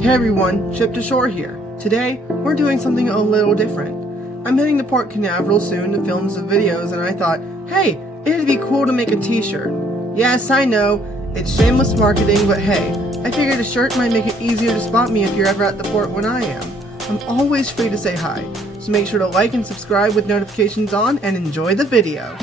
Hey everyone, Ship to Shore here. Today, we're doing something a little different. I'm heading to Port Canaveral soon to film some videos and I thought, hey, it'd be cool to make a t-shirt. Yes, I know, it's shameless marketing, but hey, I figured a shirt might make it easier to spot me if you're ever at the port when I am. I'm always free to say hi, so make sure to like and subscribe with notifications on and enjoy the video.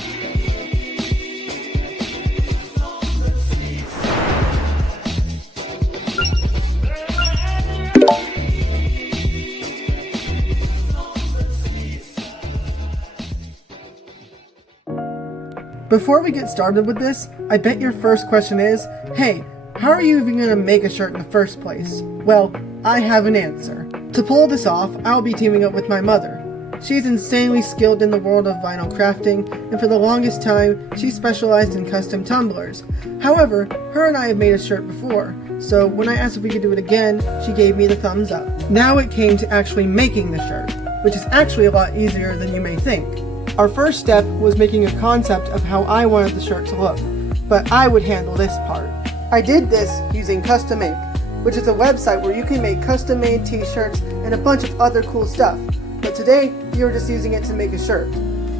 Before we get started with this, I bet your first question is, hey, how are you even going to make a shirt in the first place? Well, I have an answer. To pull this off, I'll be teaming up with my mother. She's insanely skilled in the world of vinyl crafting, and for the longest time, she specialized in custom tumblers. However, her and I have made a shirt before, so when I asked if we could do it again, she gave me the thumbs up. Now it came to actually making the shirt, which is actually a lot easier than you may think. Our first step was making a concept of how I wanted the shirt to look, but I would handle this part. I did this using Custom Ink, which is a website where you can make custom-made t-shirts and a bunch of other cool stuff, but today we were just using it to make a shirt.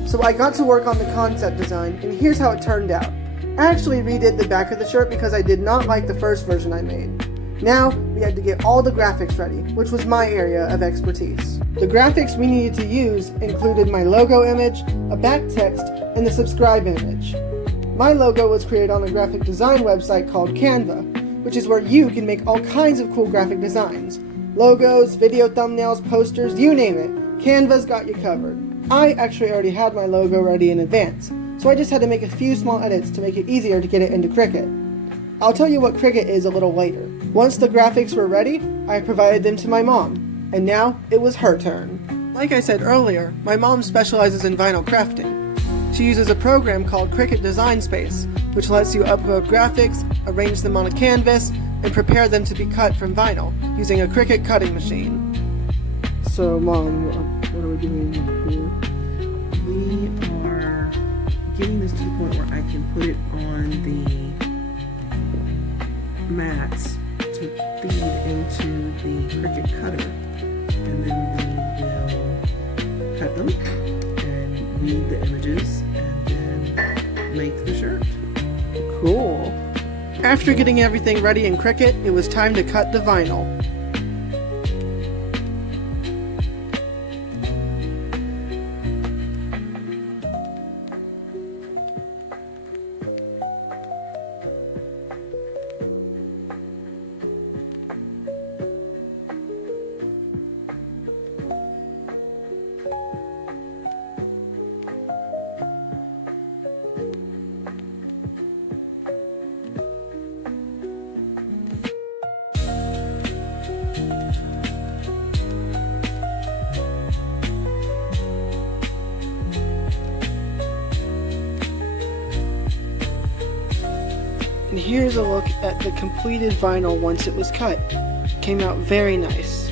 So I got to work on the concept design, and here's how it turned out. I actually redid the back of the shirt because I did not like the first version I made. Now, we had to get all the graphics ready, which was my area of expertise. The graphics we needed to use included my logo image, a back text, and the subscribe image. My logo was created on a graphic design website called Canva, which is where you can make all kinds of cool graphic designs. Logos, video thumbnails, posters, you name it, Canva's got you covered. I actually already had my logo ready in advance, so I just had to make a few small edits to make it easier to get it into Cricut. I'll tell you what Cricut is a little later. Once the graphics were ready, I provided them to my mom, and now it was her turn. Like I said earlier, my mom specializes in vinyl crafting. She uses a program called Cricut Design Space, which lets you upload graphics, arrange them on a canvas, and prepare them to be cut from vinyl using a Cricut cutting machine. So Mom, what are we doing here? We are getting this to the point where I can put it on the mats to feed into the Cricut cutter, and then we will cut them and read the images and then make the shirt. Cool. After getting everything ready in Cricut, it was time to cut the vinyl. And here's a look at the completed vinyl once it was cut. Came out very nice.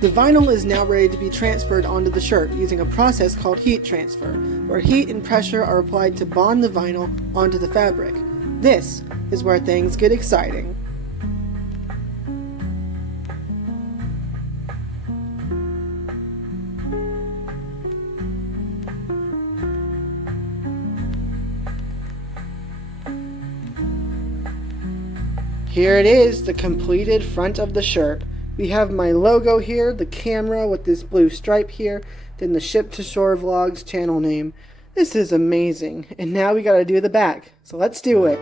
The vinyl is now ready to be transferred onto the shirt using a process called heat transfer, where heat and pressure are applied to bond the vinyl onto the fabric. This is where things get exciting. Here it is, the completed front of the shirt. We have my logo here, the camera with this blue stripe here, then the Ship to Shore Vlogs channel name. This is amazing. And now we gotta do the back. So let's do it.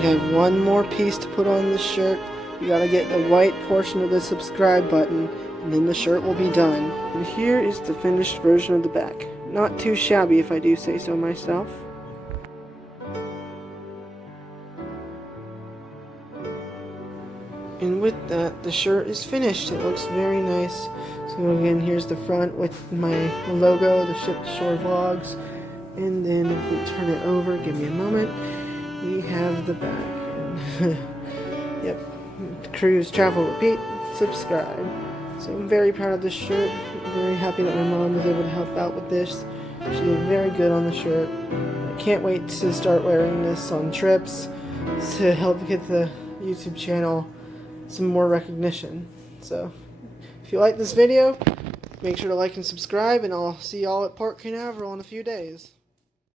You have one more piece to put on the shirt. You gotta get the white portion of the subscribe button, and then the shirt will be done. And here is the finished version of the back. Not too shabby if I do say so myself. And with that, the shirt is finished. It looks very nice. So again, here's the front with my logo, the Ship to Shore Vlogs. And then if we turn it over, give me a moment, we have the back. Yep, cruise, travel, repeat, subscribe. So I'm very proud of this shirt. I'm very happy that my mom was able to help out with this. She did very good on the shirt. I can't wait to start wearing this on trips to help get the YouTube channel some more recognition. So if you like this video, make sure to like and subscribe, and I'll see y'all at Port Canaveral in a few days.